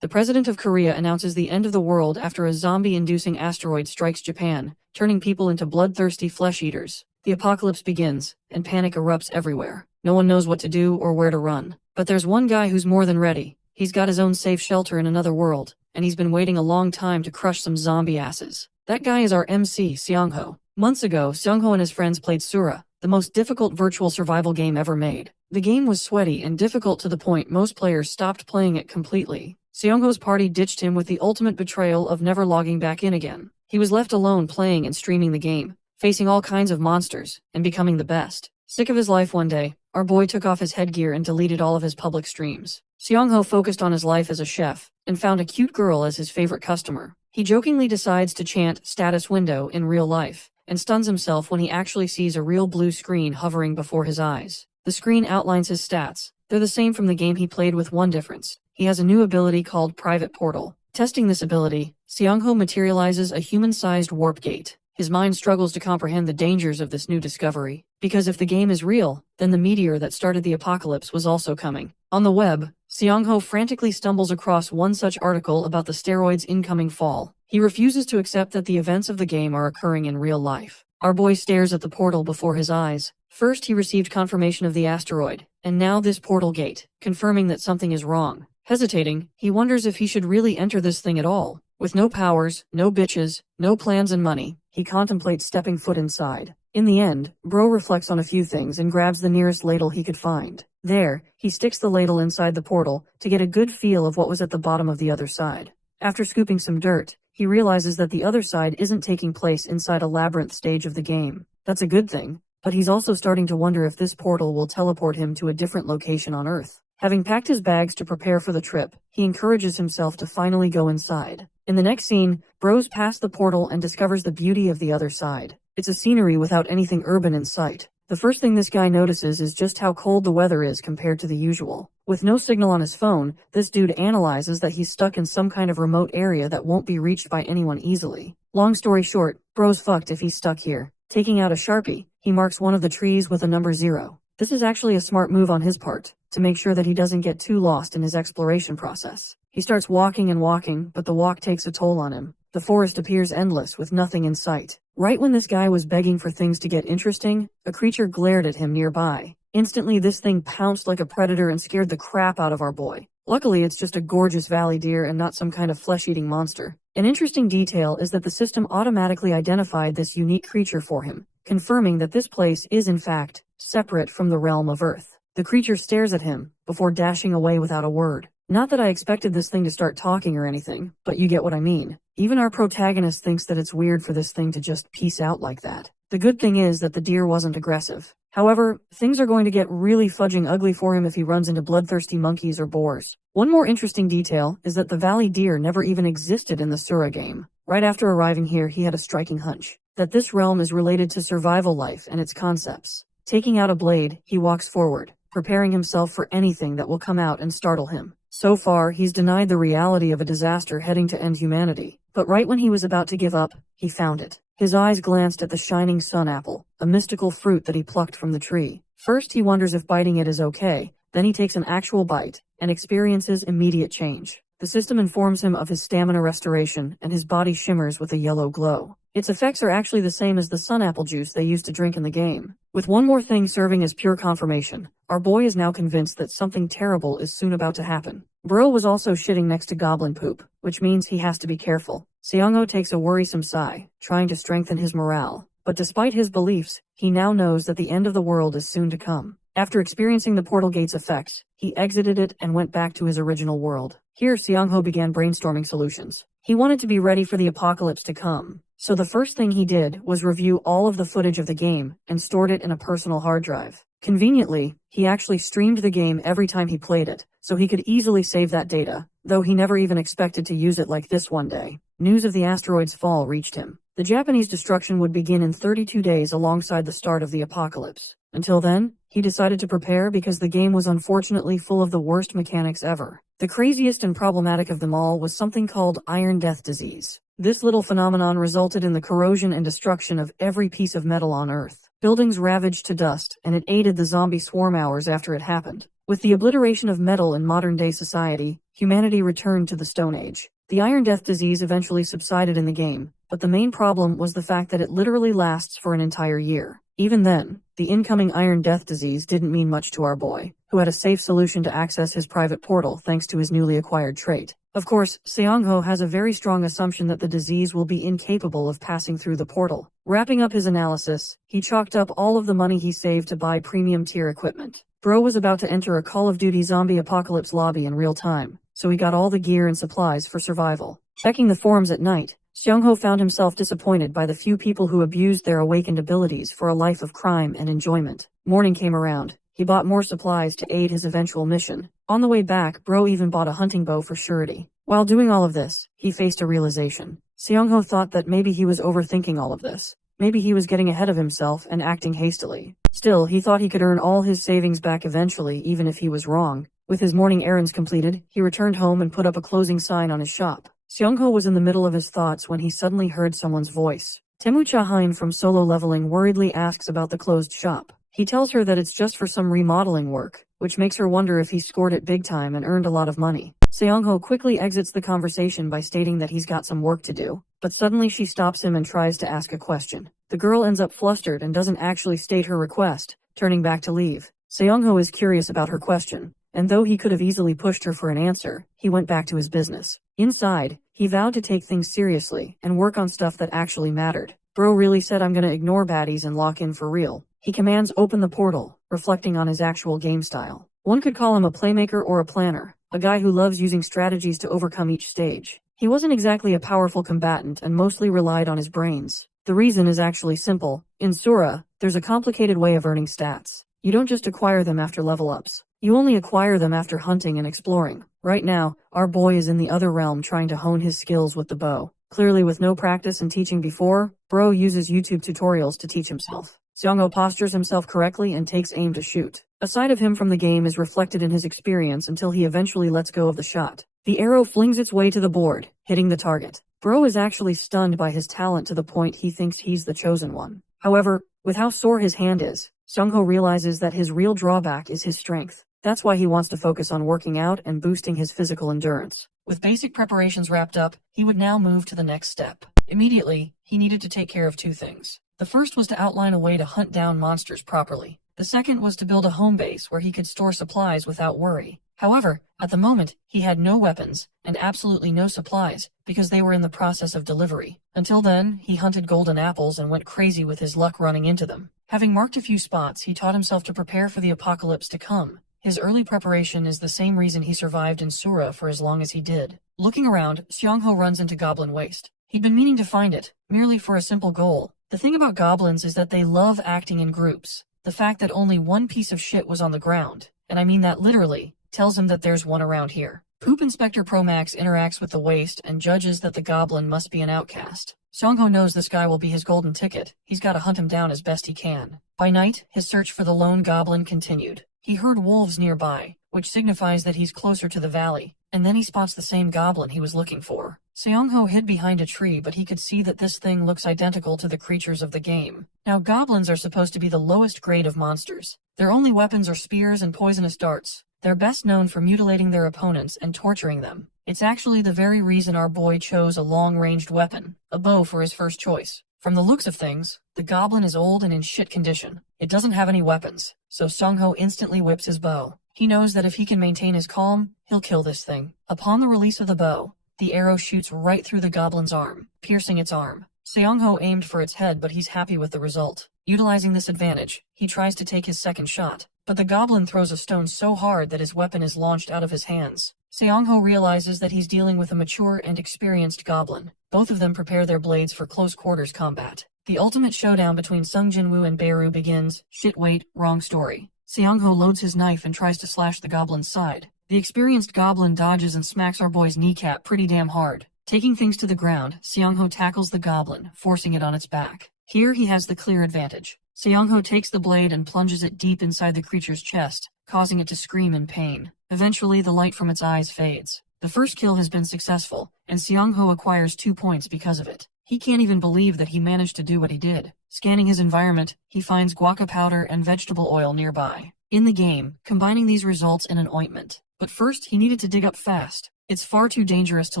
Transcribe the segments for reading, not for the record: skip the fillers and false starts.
The president of Korea announces the end of the world after a zombie-inducing asteroid strikes Japan, turning people into bloodthirsty flesh-eaters. The apocalypse begins, and panic erupts everywhere. No one knows what to do or where to run. But there's one guy who's more than ready. He's got his own safe shelter in another world, and he's been waiting a long time to crush some zombie asses. That guy is our MC, Seongho. Months ago, Seongho and his friends played Asura, the most difficult virtual survival game ever made. The game was sweaty and difficult to the point most players stopped playing it completely. Seongho's party ditched him with the ultimate betrayal of never logging back in again. He was left alone playing and streaming the game, facing all kinds of monsters, and becoming the best. Sick of his life one day, our boy took off his headgear and deleted all of his public streams. Seongho focused on his life as a chef, and found a cute girl as his favorite customer. He jokingly decides to chant status window in real life, and stuns himself when he actually sees a real blue screen hovering before his eyes. The screen outlines his stats. They're the same from the game he played with one difference. He has a new ability called Private Portal. Testing this ability, Seongho materializes a human-sized warp gate. His mind struggles to comprehend the dangers of this new discovery, because if the game is real, then the meteor that started the apocalypse was also coming. On the web, Seongho frantically stumbles across one such article about the steroid's incoming fall. He refuses to accept that the events of the game are occurring in real life. Our boy stares at the portal before his eyes. First he received confirmation of the asteroid, and now this portal gate, confirming that something is wrong. Hesitating, he wonders if he should really enter this thing at all. With no powers, no bitches, no plans and money, he contemplates stepping foot inside. In the end, Bro reflects on a few things and grabs the nearest ladle he could find. There, he sticks the ladle inside the portal to get a good feel of what was at the bottom of the other side. After scooping some dirt, he realizes that the other side isn't taking place inside a labyrinth stage of the game. That's a good thing, but he's also starting to wonder if this portal will teleport him to a different location on Earth. Having packed his bags to prepare for the trip, he encourages himself to finally go inside. In the next scene, Bro's past the portal and discovers the beauty of the other side. It's a scenery without anything urban in sight. The first thing this guy notices is just how cold the weather is compared to the usual. With no signal on his phone, this dude analyzes that he's stuck in some kind of remote area that won't be reached by anyone easily. Long story short, Bro's fucked if he's stuck here. Taking out a Sharpie, he marks one of the trees with a number 0. This is actually a smart move on his part, to make sure that he doesn't get too lost in his exploration process. He starts walking and walking, but the walk takes a toll on him. The forest appears endless with nothing in sight. Right when this guy was begging for things to get interesting, a creature glared at him nearby. Instantly this thing pounced like a predator and scared the crap out of our boy. Luckily it's just a gorgeous valley deer and not some kind of flesh-eating monster. An interesting detail is that the system automatically identified this unique creature for him, confirming that this place is in fact separate from the realm of Earth. The creature stares at him, before dashing away without a word. Not that I expected this thing to start talking or anything, but you get what I mean. Even our protagonist thinks that it's weird for this thing to just peace out like that. The good thing is that the deer wasn't aggressive. However, things are going to get really fudging ugly for him if he runs into bloodthirsty monkeys or boars. One more interesting detail is that the valley deer never even existed in the Asura game. Right after arriving here, he had a striking hunch that this realm is related to survival life and its concepts. Taking out a blade, he walks forward, preparing himself for anything that will come out and startle him. So far, he's denied the reality of a disaster heading to end humanity. But right when he was about to give up, he found it. His eyes glanced at the shining sun apple, a mystical fruit that he plucked from the tree. First, he wonders if biting it is okay. Then he takes an actual bite and experiences immediate change. The system informs him of his stamina restoration, and his body shimmers with a yellow glow. Its effects are actually the same as the sun apple juice they used to drink in the game. With one more thing serving as pure confirmation, our boy is now convinced that something terrible is soon about to happen. Bro was also shitting next to goblin poop, which means he has to be careful. Seongho takes a worrisome sigh, trying to strengthen his morale. But despite his beliefs, he now knows that the end of the world is soon to come. After experiencing the portal gate's effects, he exited it and went back to his original world. Here, Seongho began brainstorming solutions. He wanted to be ready for the apocalypse to come. So the first thing he did was review all of the footage of the game and stored it in a personal hard drive. Conveniently, he actually streamed the game every time he played it, so he could easily save that data, though he never even expected to use it like this one day. News of the asteroid's fall reached him. The Japanese destruction would begin in 32 days alongside the start of the apocalypse. Until then, he decided to prepare because the game was unfortunately full of the worst mechanics ever. The craziest and problematic of them all was something called Iron Death Disease. This little phenomenon resulted in the corrosion and destruction of every piece of metal on Earth. Buildings ravaged to dust, and it aided the zombie swarm hours after it happened. With the obliteration of metal in modern-day society, humanity returned to the Stone Age. The Iron Death disease eventually subsided in the game, but the main problem was the fact that it literally lasts for an entire year. Even then, the incoming Iron Death disease didn't mean much to our boy, who had a safe solution to access his private portal thanks to his newly acquired trait. Of course, Seongho has a very strong assumption that the disease will be incapable of passing through the portal. Wrapping up his analysis, he chalked up all of the money he saved to buy premium tier equipment. Bro was about to enter a Call of Duty zombie apocalypse lobby in real time, so he got all the gear and supplies for survival. Checking the forums at night, Seongho found himself disappointed by the few people who abused their awakened abilities for a life of crime and enjoyment. Morning came around. He bought more supplies to aid his eventual mission. On the way back, Bro even bought a hunting bow for surety. While doing all of this, he faced a realization. Seongho thought that maybe he was overthinking all of this. Maybe he was getting ahead of himself and acting hastily. Still, he thought he could earn all his savings back eventually, even if he was wrong. With his morning errands completed, he returned home and put up a closing sign on his shop. Seongho was in the middle of his thoughts when he suddenly heard someone's voice. Temu Chahin from Solo Leveling worriedly asks about the closed shop. He tells her that it's just for some remodeling work, which makes her wonder if he scored it big time and earned a lot of money. Seongho quickly exits the conversation by stating that he's got some work to do, but suddenly she stops him and tries to ask a question. The girl ends up flustered and doesn't actually state her request, turning back to leave. Seongho is curious about her question, and though he could have easily pushed her for an answer, he went back to his business. Inside, he vowed to take things seriously and work on stuff that actually mattered. Bro really said, "I'm gonna ignore baddies and lock in for real." He commands open the portal, reflecting on his actual game style. One could call him a playmaker or a planner, a guy who loves using strategies to overcome each stage. He wasn't exactly a powerful combatant and mostly relied on his brains. The reason is actually simple. In Asura, there's a complicated way of earning stats. You don't just acquire them after level ups. You only acquire them after hunting and exploring. Right now, our boy is in the other realm trying to hone his skills with the bow. Clearly with no practice and teaching before, Bro uses YouTube tutorials to teach himself. Seongho postures himself correctly and takes aim to shoot. A side of him from the game is reflected in his experience until he eventually lets go of the shot. The arrow flings its way to the board, hitting the target. Bro is actually stunned by his talent to the point he thinks he's the chosen one. However, with how sore his hand is, Seongho realizes that his real drawback is his strength. That's why he wants to focus on working out and boosting his physical endurance. With basic preparations wrapped up, he would now move to the next step. Immediately, he needed to take care of two things. The first was to outline a way to hunt down monsters properly. The second was to build a home base where he could store supplies without worry. However, at the moment, he had no weapons and absolutely no supplies because they were in the process of delivery. Until then, he hunted golden apples and went crazy with his luck running into them. Having marked a few spots, he taught himself to prepare for the apocalypse to come. His early preparation is the same reason he survived in Sura for as long as he did. Looking around, Seongho runs into Goblin Waste. He'd been meaning to find it, merely for a simple goal. The thing about goblins is that they love acting in groups. The fact that only one piece of shit was on the ground, and I mean that literally, tells him that there's one around here. Poop Inspector Promax interacts with the waste and judges that the goblin must be an outcast. Seongho knows this guy will be his golden ticket. He's got to hunt him down as best he can. By night, his search for the lone goblin continued. He heard wolves nearby, which signifies that he's closer to the valley, and then he spots the same goblin he was looking for. Seongho hid behind a tree, but he could see that this thing looks identical to the creatures of the game. Now, goblins are supposed to be the lowest grade of monsters. Their only weapons are spears and poisonous darts. They're best known for mutilating their opponents and torturing them. It's actually the very reason our boy chose a long-ranged weapon, a bow, for his first choice. From the looks of things, the goblin is old and in shit condition. It doesn't have any weapons, so Seongho instantly whips his bow. He knows that if he can maintain his calm, he'll kill this thing. Upon the release of the bow, the arrow shoots right through the goblin's arm, piercing its arm. Seongho aimed for its head, but he's happy with the result. Utilizing this advantage, he tries to take his second shot, but the goblin throws a stone so hard that his weapon is launched out of his hands. Seongho realizes that he's dealing with a mature and experienced goblin. Both of them prepare their blades for close quarters combat. The ultimate showdown between Sung Jinwoo and Beru begins. Shit, wait, wrong story. Seongho loads his knife and tries to slash the goblin's side. The experienced goblin dodges and smacks our boy's kneecap pretty damn hard. Taking things to the ground, Seongho tackles the goblin, forcing it on its back. Here he has the clear advantage. Seongho takes the blade and plunges it deep inside the creature's chest, causing it to scream in pain. Eventually, the light from its eyes fades. The first kill has been successful, and Seongho acquires 2 points because of it. He can't even believe that he managed to do what he did. Scanning his environment, he finds guaca powder and vegetable oil nearby. in the game, combining these results in an ointment. But first, he needed to dig up fast. It's far too dangerous to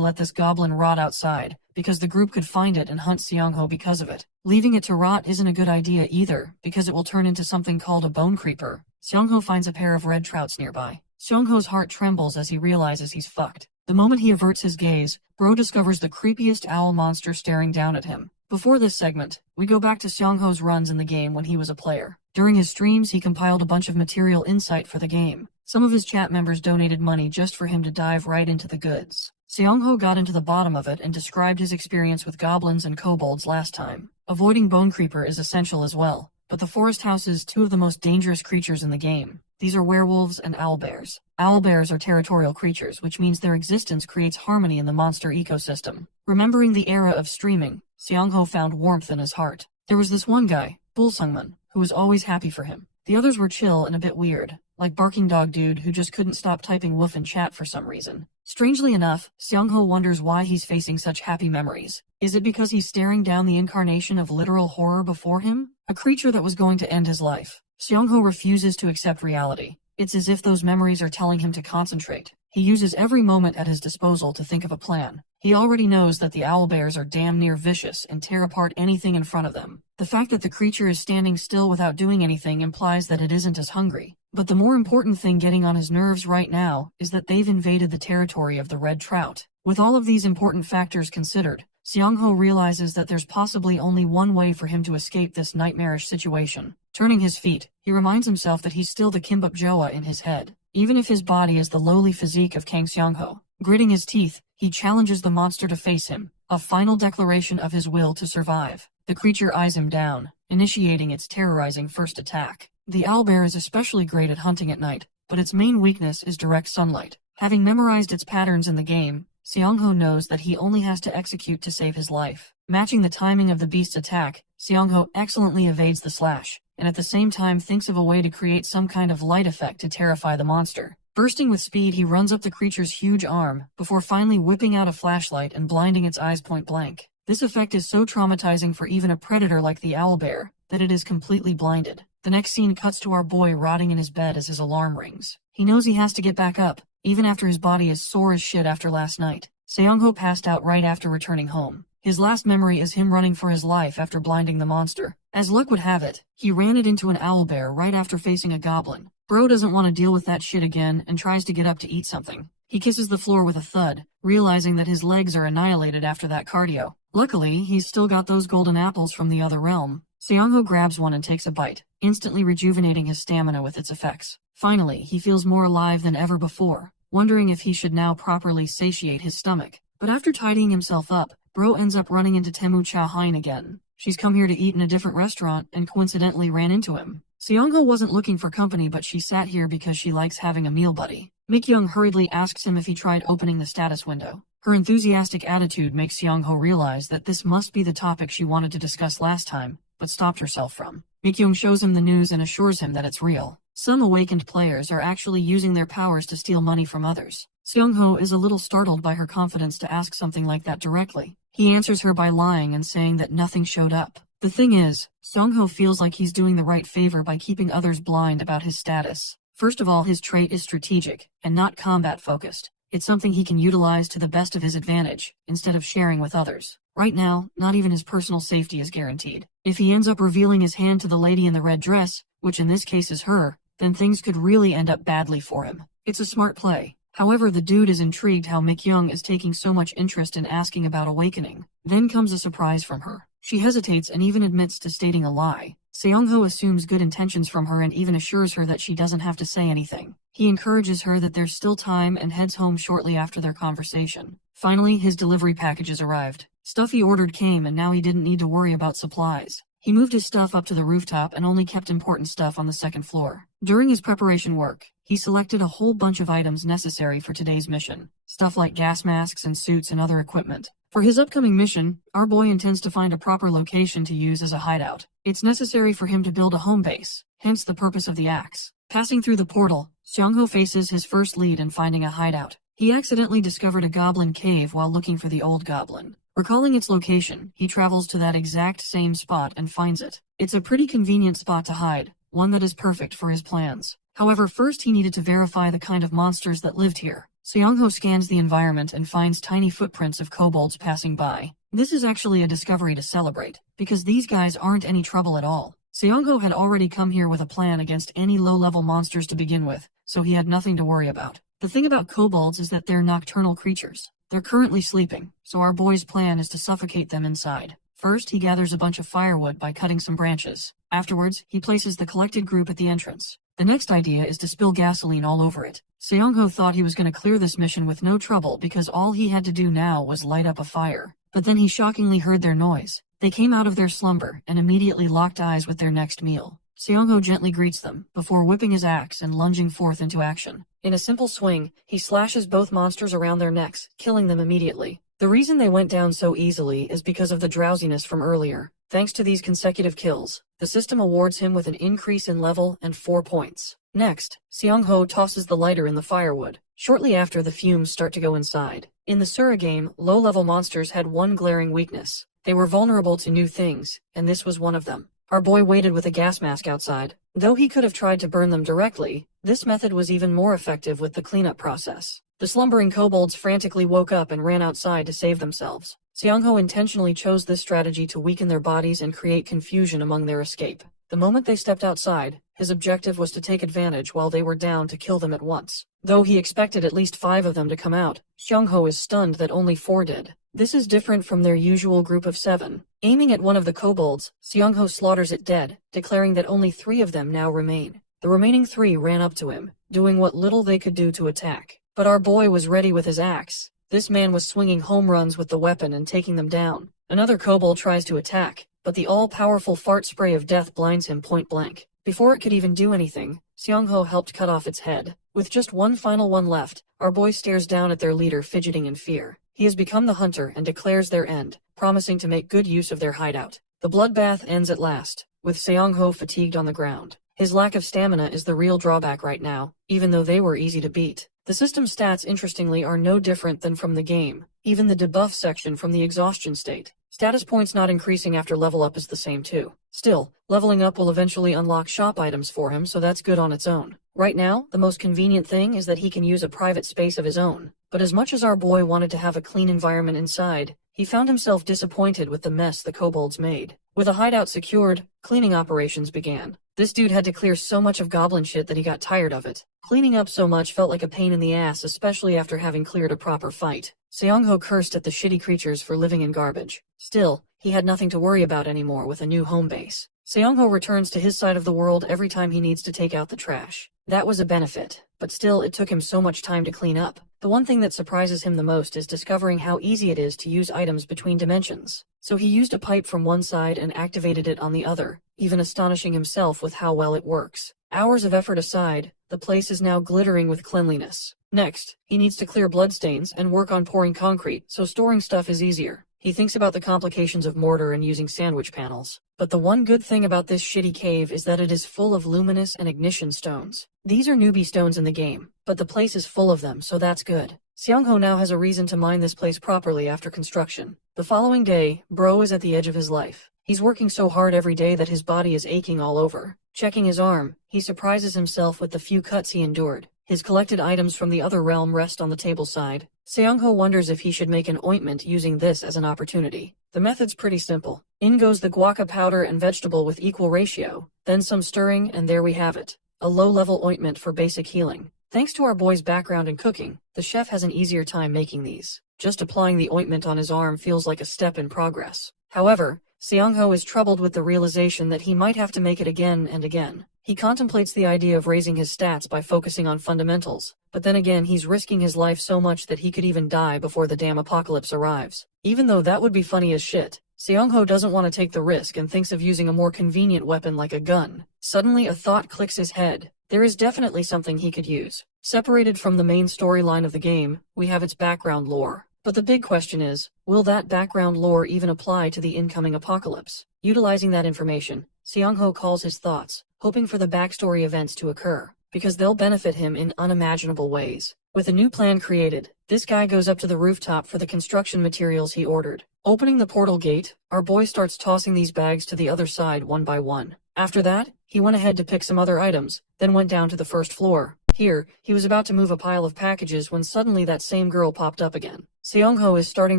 let this goblin rot outside, because the group could find it and hunt Seongho because of it. Leaving it to rot isn't a good idea either, because it will turn into something called a bone creeper. Seongho finds a pair of red trouts nearby. Seongho's heart trembles as he realizes he's fucked. The moment he averts his gaze, Bro discovers the creepiest owl monster staring down at him. Before this segment, we go back to Seongho's runs in the game when he was a player. During his streams, he compiled a bunch of material insight for the game. Some of his chat members donated money just for him to dive right into the goods. Seongho got into the bottom of it and described his experience with goblins and kobolds last time. Avoiding Bone Creeper is essential as well, but the forest houses two of the most dangerous creatures in the game. These are werewolves and owlbears. Owlbears are territorial creatures, which means their existence creates harmony in the monster ecosystem. Remembering the era of streaming, Seongho found warmth in his heart. There was this one guy, Bullsungman, who was always happy for him. The others were chill and a bit weird, like Barking Dog Dude who just couldn't stop typing woof in chat for some reason. Strangely enough, Seongho wonders why he's facing such happy memories. Is it because he's staring down the incarnation of literal horror before him? A creature that was going to end his life. Seongho refuses to accept reality. It's as if those memories are telling him to concentrate. He uses every moment at his disposal to think of a plan. He already knows that the owlbears are damn near vicious and tear apart anything in front of them. The fact that the creature is standing still without doing anything implies that it isn't as hungry. But the more important thing getting on his nerves right now is that they've invaded the territory of the red trout. With all of these important factors considered, Seongho realizes that there's possibly only one way for him to escape this nightmarish situation. Turning his feet, he reminds himself that he's still the Kimbap Joa in his head, even if his body is the lowly physique of Kang Seongho. Gritting his teeth, he challenges the monster to face him, a final declaration of his will to survive. The creature eyes him down, initiating its terrorizing first attack. The owlbear is especially great at hunting at night, but its main weakness is direct sunlight. Having memorized its patterns in the game, Seongho knows that he only has to execute to save his life. Matching the timing of the beast's attack, Seongho excellently evades the slash, and at the same time thinks of a way to create some kind of light effect to terrify the monster. Bursting with speed, he runs up the creature's huge arm, before finally whipping out a flashlight and blinding its eyes point blank. This effect is so traumatizing for even a predator like the owlbear, that it is completely blinded. The next scene cuts to our boy rotting in his bed as his alarm rings. He knows he has to get back up, even after his body is sore as shit after last night. Seongho passed out right after returning home. His last memory is him running for his life after blinding the monster. As luck would have it, he ran it into an owlbear right after facing a goblin. Bro doesn't want to deal with that shit again and tries to get up to eat something. He kisses the floor with a thud, realizing that his legs are annihilated after that cardio. Luckily, he's still got those golden apples from the other realm. Seongho grabs one and takes a bite, instantly rejuvenating his stamina with its effects. Finally, he feels more alive than ever before, wondering if he should now properly satiate his stomach. But after tidying himself up, Bro ends up running into Temu Cha Hein again. She's come here to eat in a different restaurant and coincidentally ran into him. Seongho wasn't looking for company, but she sat here because she likes having a meal buddy. Mikyoung hurriedly asks him if he tried opening the status window. Her enthusiastic attitude makes Seongho realize that this must be the topic she wanted to discuss last time, but stopped herself from. Mikyoung shows him the news and assures him that it's real. Some awakened players are actually using their powers to steal money from others. Seongho is a little startled by her confidence to ask something like that directly. He answers her by lying and saying that nothing showed up. The thing is, Seongho feels like he's doing the right favor by keeping others blind about his status. First of all, his trait is strategic, and not combat-focused. It's something he can utilize to the best of his advantage, instead of sharing with others. Right now, not even his personal safety is guaranteed. If he ends up revealing his hand to the lady in the red dress, which in this case is her, then things could really end up badly for him. It's a smart play. However, the dude is intrigued how Mikyoung is taking so much interest in asking about awakening. Then comes a surprise from her. She hesitates and even admits to stating a lie. Seongho assumes good intentions from her and even assures her that she doesn't have to say anything. He encourages her that there's still time and heads home shortly after their conversation. Finally, his delivery packages arrived. Stuff he ordered came and now he didn't need to worry about supplies. He moved his stuff up to the rooftop and only kept important stuff on the second floor. During his preparation work, he selected a whole bunch of items necessary for today's mission. Stuff like gas masks and suits and other equipment. For his upcoming mission, our boy intends to find a proper location to use as a hideout. It's necessary for him to build a home base, hence the purpose of the axe. Passing through the portal, Seongho faces his first lead in finding a hideout. He accidentally discovered a goblin cave while looking for the old goblin. Recalling its location, he travels to that exact same spot and finds it. It's a pretty convenient spot to hide, one that is perfect for his plans. However, first he needed to verify the kind of monsters that lived here. Seongho scans the environment and finds tiny footprints of kobolds passing by. This is actually a discovery to celebrate, because these guys aren't any trouble at all. Seongho had already come here with a plan against any low-level monsters to begin with, so he had nothing to worry about. The thing about kobolds is that they're nocturnal creatures. They're currently sleeping, so our boy's plan is to suffocate them inside. First, he gathers a bunch of firewood by cutting some branches. Afterwards, he places the collected group at the entrance. The next idea is to spill gasoline all over it. Seongho thought he was going to clear this mission with no trouble because all he had to do now was light up a fire. But then he shockingly heard their noise. They came out of their slumber and immediately locked eyes with their next meal. Seongho gently greets them, before whipping his axe and lunging forth into action. In a simple swing, he slashes both monsters around their necks, killing them immediately. The reason they went down so easily is because of the drowsiness from earlier. Thanks to these consecutive kills, the system awards him with an increase in level and 4 points. Next, Seongho tosses the lighter in the firewood. Shortly after, the fumes start to go inside. In the Asura game, low-level monsters had one glaring weakness. They were vulnerable to new things, and this was one of them. Our boy waited with a gas mask outside. Though he could have tried to burn them directly, this method was even more effective with the cleanup process. The slumbering kobolds frantically woke up and ran outside to save themselves. Seongho intentionally chose this strategy to weaken their bodies and create confusion among their escape. The moment they stepped outside, his objective was to take advantage while they were down to kill them at once. Though he expected at least 5 of them to come out, Seongho is stunned that only 4 did. This is different from their usual group of 7. Aiming at one of the kobolds, Seongho slaughters it dead, declaring that only 3 of them now remain. The remaining 3 ran up to him, doing what little they could do to attack. But our boy was ready with his axe. This man was swinging home runs with the weapon and taking them down. Another kobold tries to attack, but the all-powerful fart spray of death blinds him point blank. Before it could even do anything, Seongho helped cut off its head. With just one final one left, our boy stares down at their leader fidgeting in fear. He has become the hunter and declares their end, promising to make good use of their hideout. The bloodbath ends at last, with Seongho fatigued on the ground. His lack of stamina is the real drawback right now, even though they were easy to beat. The system stats, interestingly, are no different than from the game. Even the debuff section from the exhaustion state. Status points not increasing after level up is the same too. Still, leveling up will eventually unlock shop items for him, so that's good on its own. Right now, the most convenient thing is that he can use a private space of his own. But as much as our boy wanted to have a clean environment inside, he found himself disappointed with the mess the kobolds made. With a hideout secured, cleaning operations began. This dude had to clear so much of goblin shit that he got tired of it. Cleaning up so much felt like a pain in the ass, especially after having cleared a proper fight. Seongho cursed at the shitty creatures for living in garbage. Still, he had nothing to worry about anymore with a new home base. Seongho returns to his side of the world every time he needs to take out the trash. That was a benefit, but still it took him so much time to clean up. The one thing that surprises him the most is discovering how easy it is to use items between dimensions. So he used a pipe from one side and activated it on the other, even astonishing himself with how well it works. Hours of effort aside, the place is now glittering with cleanliness. Next, he needs to clear bloodstains and work on pouring concrete, so storing stuff is easier. He thinks about the complications of mortar and using sandwich panels. But the one good thing about this shitty cave is that it is full of luminous and ignition stones. These are newbie stones in the game, but the place is full of them, so that's good. Seongho now has a reason to mine this place properly after construction. The following day, Bro is at the edge of his life. He's working so hard every day that his body is aching all over. Checking his arm, he surprises himself with the few cuts he endured. His collected items from the other realm rest on the table side. Seongho wonders if he should make an ointment using this as an opportunity. The method's pretty simple. In goes the guaca powder and vegetable with equal ratio, then some stirring, and there we have it. A low-level ointment for basic healing. Thanks to our boy's background in cooking, the chef has an easier time making these. Just applying the ointment on his arm feels like a step in progress. However, Seongho is troubled with the realization that he might have to make it again and again. He contemplates the idea of raising his stats by focusing on fundamentals, but then again he's risking his life so much that he could even die before the damn apocalypse arrives. Even though that would be funny as shit, Seongho doesn't want to take the risk and thinks of using a more convenient weapon like a gun. Suddenly a thought clicks his head. There is definitely something he could use. Separated from the main storyline of the game, we have its background lore. But the big question is, will that background lore even apply to the incoming apocalypse? Utilizing that information, Seongho calls his thoughts, hoping for the backstory events to occur, because they'll benefit him in unimaginable ways. With a new plan created, this guy goes up to the rooftop for the construction materials he ordered. Opening the portal gate, our boy starts tossing these bags to the other side one by one. After that, he went ahead to pick some other items, then went down to the first floor. Here, he was about to move a pile of packages when suddenly that same girl popped up again. Seong-ho is starting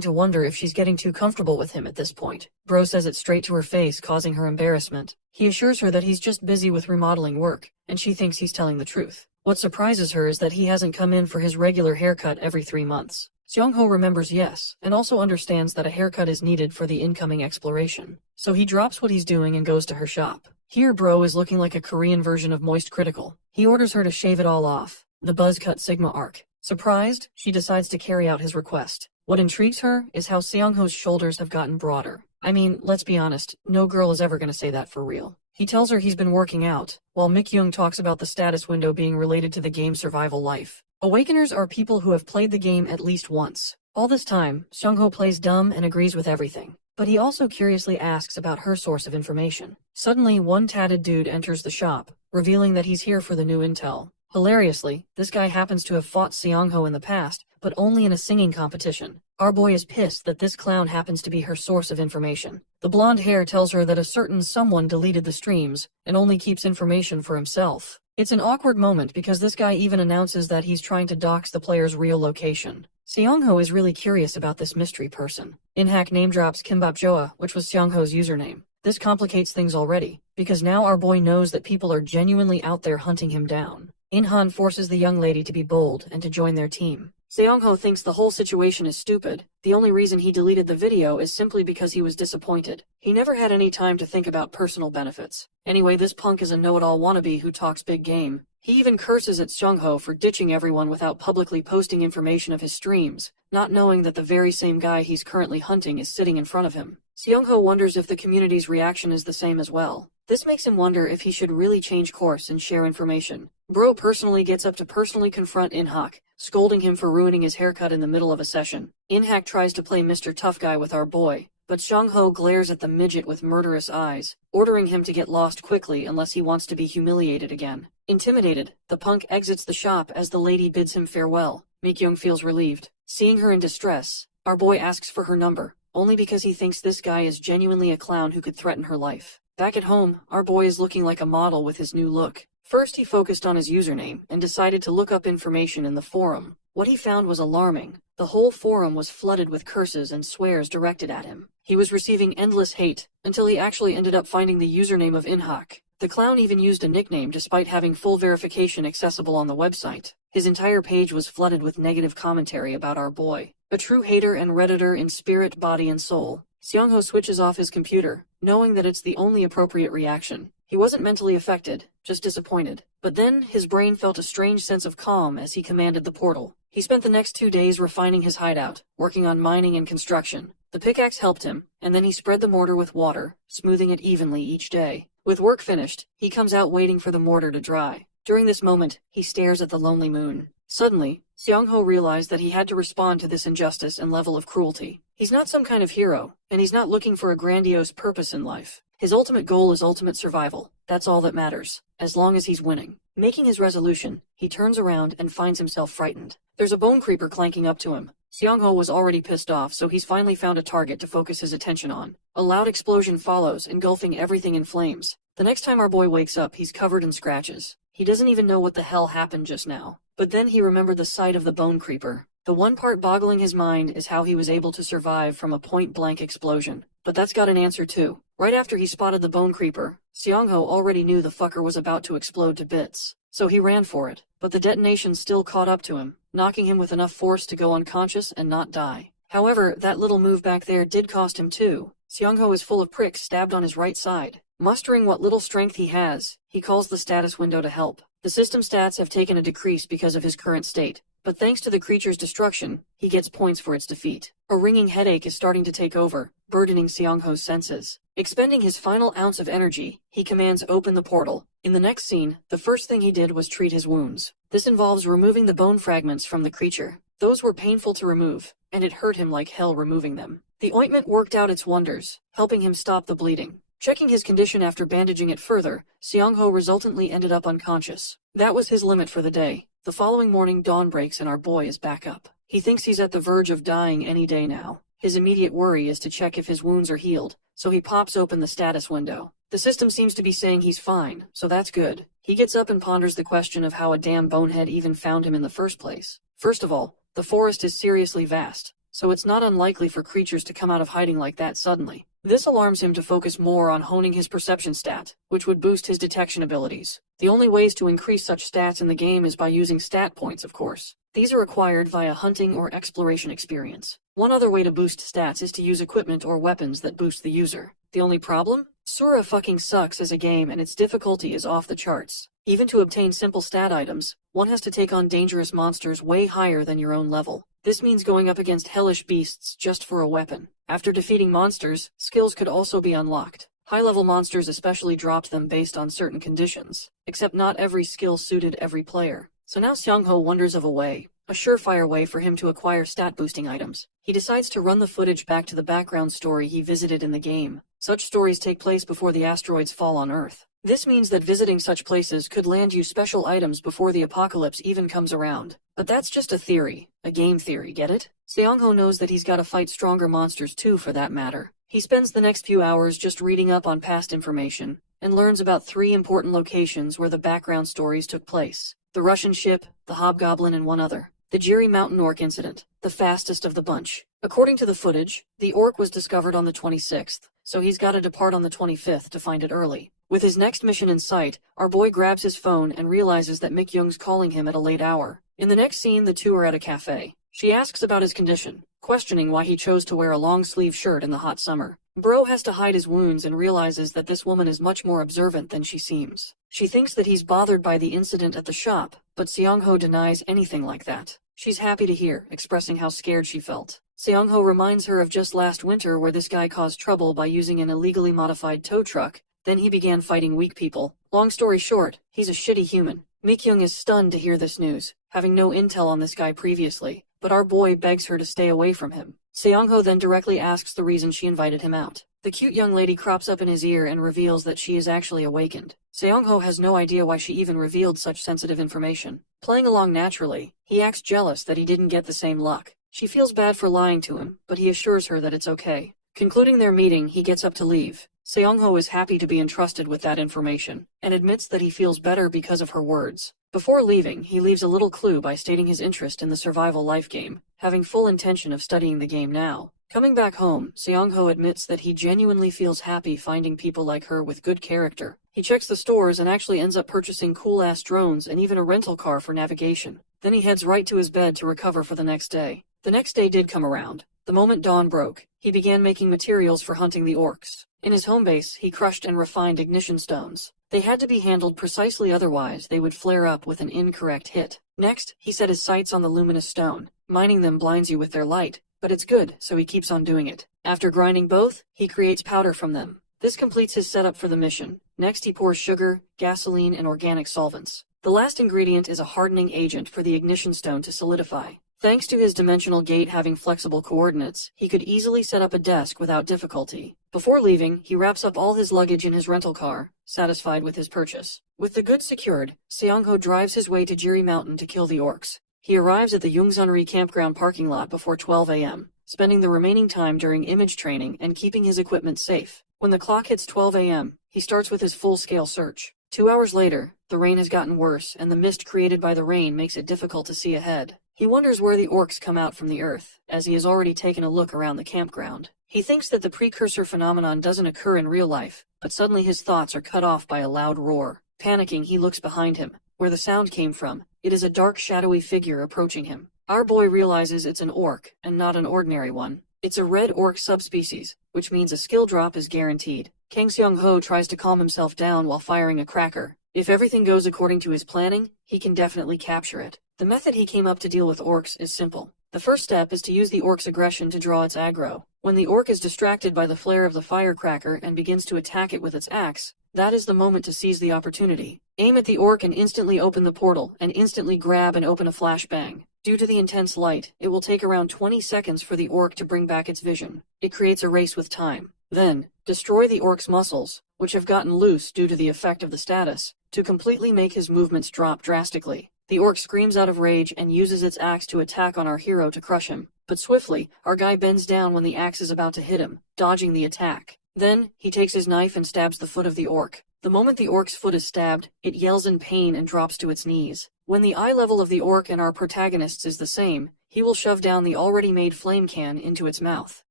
to wonder if she's getting too comfortable with him at this point. Bro says it straight to her face, causing her embarrassment. He assures her that he's just busy with remodeling work, and she thinks he's telling the truth. What surprises her is that he hasn't come in for his regular haircut every 3 months. Seong-ho remembers yes, and also understands that a haircut is needed for the incoming exploration. So he drops what he's doing and goes to her shop. Here Bro is looking like a Korean version of Moist Critical. He orders her to shave it all off. The buzz cut Sigma arc. Surprised, she decides to carry out his request. What intrigues her is how Seong-ho's shoulders have gotten broader. I mean, let's be honest, no girl is ever gonna say that for real. He tells her he's been working out, while Mikyung talks about the status window being related to the game's survival life. Awakeners are people who have played the game at least once. All this time, Seong-ho plays dumb and agrees with everything. But he also curiously asks about her source of information. Suddenly, one tatted dude enters the shop, revealing that he's here for the new intel. Hilariously, this guy happens to have fought Seong-ho in the past, but only in a singing competition. Our boy is pissed that this clown happens to be her source of information. The blonde hair tells her that a certain someone deleted the streams, and only keeps information for himself. It's an awkward moment because this guy even announces that he's trying to dox the player's real location. Seong-ho is really curious about this mystery person. In-hack name drops Kimbap Joa, which was Seong-ho's username. This complicates things already, because now our boy knows that people are genuinely out there hunting him down. In-han forces the young lady to be bold and to join their team. Seong-ho thinks the whole situation is stupid. The only reason he deleted the video is simply because he was disappointed. He never had any time to think about personal benefits. Anyway, this punk is a know-it-all wannabe who talks big game. He even curses at Seong-ho for ditching everyone without publicly posting information of his streams, not knowing that the very same guy he's currently hunting is sitting in front of him. Seong-ho wonders if the community's reaction is the same as well. This makes him wonder if he should really change course and share information. Bro personally gets up to personally confront In-hak, scolding him for ruining his haircut in the middle of a session. In-hak tries to play Mr. Tough Guy with our boy, but Seong-ho glares at the midget with murderous eyes, ordering him to get lost quickly unless he wants to be humiliated again. Intimidated, the punk exits the shop as the lady bids him farewell. Mikyung feels relieved. Seeing her in distress, our boy asks for her number, only because he thinks this guy is genuinely a clown who could threaten her life. Back at home, our boy is looking like a model with his new look. First he focused on his username and decided to look up information in the forum. What he found was alarming. The whole forum was flooded with curses and swears directed at him. He was receiving endless hate, until he actually ended up finding the username of In-hak. The clown even used a nickname despite having full verification accessible on the website. His entire page was flooded with negative commentary about our boy. A true hater and redditor in spirit, body, and soul. Seong-ho switches off his computer, knowing that it's the only appropriate reaction. He wasn't mentally affected, just disappointed. But then, his brain felt a strange sense of calm as he commanded the portal. He spent the next 2 days refining his hideout, working on mining and construction. The pickaxe helped him, and then he spread the mortar with water, smoothing it evenly each day. With work finished, he comes out waiting for the mortar to dry. During this moment, he stares at the lonely moon. Suddenly, Seong-ho realized that he had to respond to this injustice and level of cruelty. He's not some kind of hero, and he's not looking for a grandiose purpose in life. His ultimate goal is ultimate survival. That's all that matters, as long as he's winning. Making his resolution, he turns around and finds himself frightened. There's a bone creeper clanking up to him. Seong-ho was already pissed off, so he's finally found a target to focus his attention on. A loud explosion follows, engulfing everything in flames. The next time our boy wakes up, he's covered in scratches. He doesn't even know what the hell happened just now. But then he remembered the sight of the bone creeper. The one part boggling his mind is how he was able to survive from a point-blank explosion. But that's got an answer too. Right after he spotted the bone creeper, Seong-ho already knew the fucker was about to explode to bits. So he ran for it, but the detonation still caught up to him, knocking him with enough force to go unconscious and not die. However, that little move back there did cost him too. Seong-ho is full of pricks stabbed on his right side. Mustering what little strength he has, he calls the status window to help. The system stats have taken a decrease because of his current state, but thanks to the creature's destruction, he gets points for its defeat. A ringing headache is starting to take over, burdening Seong-ho's senses. Expending his final ounce of energy, he commands open the portal. In the next scene, the first thing he did was treat his wounds. This involves removing the bone fragments from the creature. Those were painful to remove, and it hurt him like hell removing them. The ointment worked out its wonders, helping him stop the bleeding. Checking his condition after bandaging it further, Seong-ho resultantly ended up unconscious. That was his limit for the day. The following morning dawn breaks and our boy is back up. He thinks he's at the verge of dying any day now. His immediate worry is to check if his wounds are healed, so he pops open the status window. The system seems to be saying he's fine, so that's good. He gets up and ponders the question of how a damn bonehead even found him in the first place. First of all, the forest is seriously vast, so it's not unlikely for creatures to come out of hiding like that suddenly. This alarms him to focus more on honing his perception stat, which would boost his detection abilities. The only ways to increase such stats in the game is by using stat points, of course. These are acquired via hunting or exploration experience. One other way to boost stats is to use equipment or weapons that boost the user. The only problem? Asura fucking sucks as a game and its difficulty is off the charts. Even to obtain simple stat items, one has to take on dangerous monsters way higher than your own level. This means going up against hellish beasts just for a weapon. After defeating monsters, skills could also be unlocked. High-level monsters especially dropped them based on certain conditions, except not every skill suited every player. So now Seong-ho wonders of a surefire way for him to acquire stat-boosting items. He decides to run the footage back to the background story he visited in the game. Such stories take place before the asteroids fall on Earth. This means that visiting such places could land you special items before the apocalypse even comes around. But that's just a theory. A game theory, get it? Seong-ho knows that he's gotta fight stronger monsters too, for that matter. He spends the next few hours just reading up on past information, and learns about 3 important locations where the background stories took place. The Russian ship, the Hobgoblin, and one other. The Jiri Mountain Orc incident, the fastest of the bunch. According to the footage, the orc was discovered on the 26th, so he's gotta depart on the 25th to find it early. With his next mission in sight, our boy grabs his phone and realizes that Mikyung's calling him at a late hour. In the next scene, the two are at a cafe. She asks about his condition, questioning why he chose to wear a long-sleeve shirt in the hot summer. Bro has to hide his wounds and realizes that this woman is much more observant than she seems. She thinks that he's bothered by the incident at the shop, but Seong-ho denies anything like that. She's happy to hear, expressing how scared she felt. Seong-ho reminds her of just last winter where this guy caused trouble by using an illegally modified tow truck. Then he began fighting weak people. Long story short, he's a shitty human. Mikyung is stunned to hear this news, having no intel on this guy previously, but our boy begs her to stay away from him. Seong-ho then directly asks the reason she invited him out. The cute young lady crops up in his ear and reveals that she is actually awakened. Seong-ho has no idea why she even revealed such sensitive information. Playing along naturally, he acts jealous that he didn't get the same luck. She feels bad for lying to him, but he assures her that it's okay. Concluding their meeting, he gets up to leave. Seong-ho is happy to be entrusted with that information, and admits that he feels better because of her words. Before leaving, he leaves a little clue by stating his interest in the survival life game, having full intention of studying the game now. Coming back home, Seong-ho admits that he genuinely feels happy finding people like her with good character. He checks the stores and actually ends up purchasing cool-ass drones and even a rental car for navigation. Then he heads right to his bed to recover for the next day. The next day did come around. The moment dawn broke, he began making materials for hunting the orcs. In his home base, he crushed and refined ignition stones. They had to be handled precisely, otherwise they would flare up with an incorrect hit. Next, he set his sights on the luminous stone. Mining them blinds you with their light, but it's good, so he keeps on doing it. After grinding both, he creates powder from them. This completes his setup for the mission. Next, he pours sugar, gasoline, and organic solvents. The last ingredient is a hardening agent for the ignition stone to solidify. Thanks to his dimensional gate having flexible coordinates, he could easily set up a desk without difficulty. Before leaving, he wraps up all his luggage in his rental car, satisfied with his purchase. With the goods secured, Seong-ho drives his way to Jiri Mountain to kill the orcs. He arrives at the Yungsunri campground parking lot before 12 a.m., spending the remaining time during image training and keeping his equipment safe. When the clock hits 12 a.m., he starts with his full-scale search. 2 hours later, the rain has gotten worse, and the mist created by the rain makes it difficult to see ahead. He wonders where the orcs come out from the earth, as he has already taken a look around the campground. He thinks that the precursor phenomenon doesn't occur in real life, but suddenly his thoughts are cut off by a loud roar. Panicking, he looks behind him, where the sound came from. It is a dark, shadowy figure approaching him. Our boy realizes it's an orc, and not an ordinary one. It's a red orc subspecies, which means a skill drop is guaranteed. Kang Seong-ho tries to calm himself down while firing a cracker. If everything goes according to his planning, he can definitely capture it. The method he came up to deal with orcs is simple. The first step is to use the orc's aggression to draw its aggro. When the orc is distracted by the flare of the firecracker and begins to attack it with its axe, that is the moment to seize the opportunity. Aim at the orc and instantly open the portal, and instantly grab and open a flashbang. Due to the intense light, it will take around 20 seconds for the orc to bring back its vision. It creates a race with time. Then, destroy the orc's muscles, which have gotten loose due to the effect of the status, to completely make his movements drop drastically. The orc screams out of rage and uses its axe to attack on our hero to crush him. But swiftly, our guy bends down when the axe is about to hit him, dodging the attack. Then, he takes his knife and stabs the foot of the orc. The moment the orc's foot is stabbed, it yells in pain and drops to its knees. When the eye level of the orc and our protagonist's is the same, he will shove down the already made flame can into its mouth.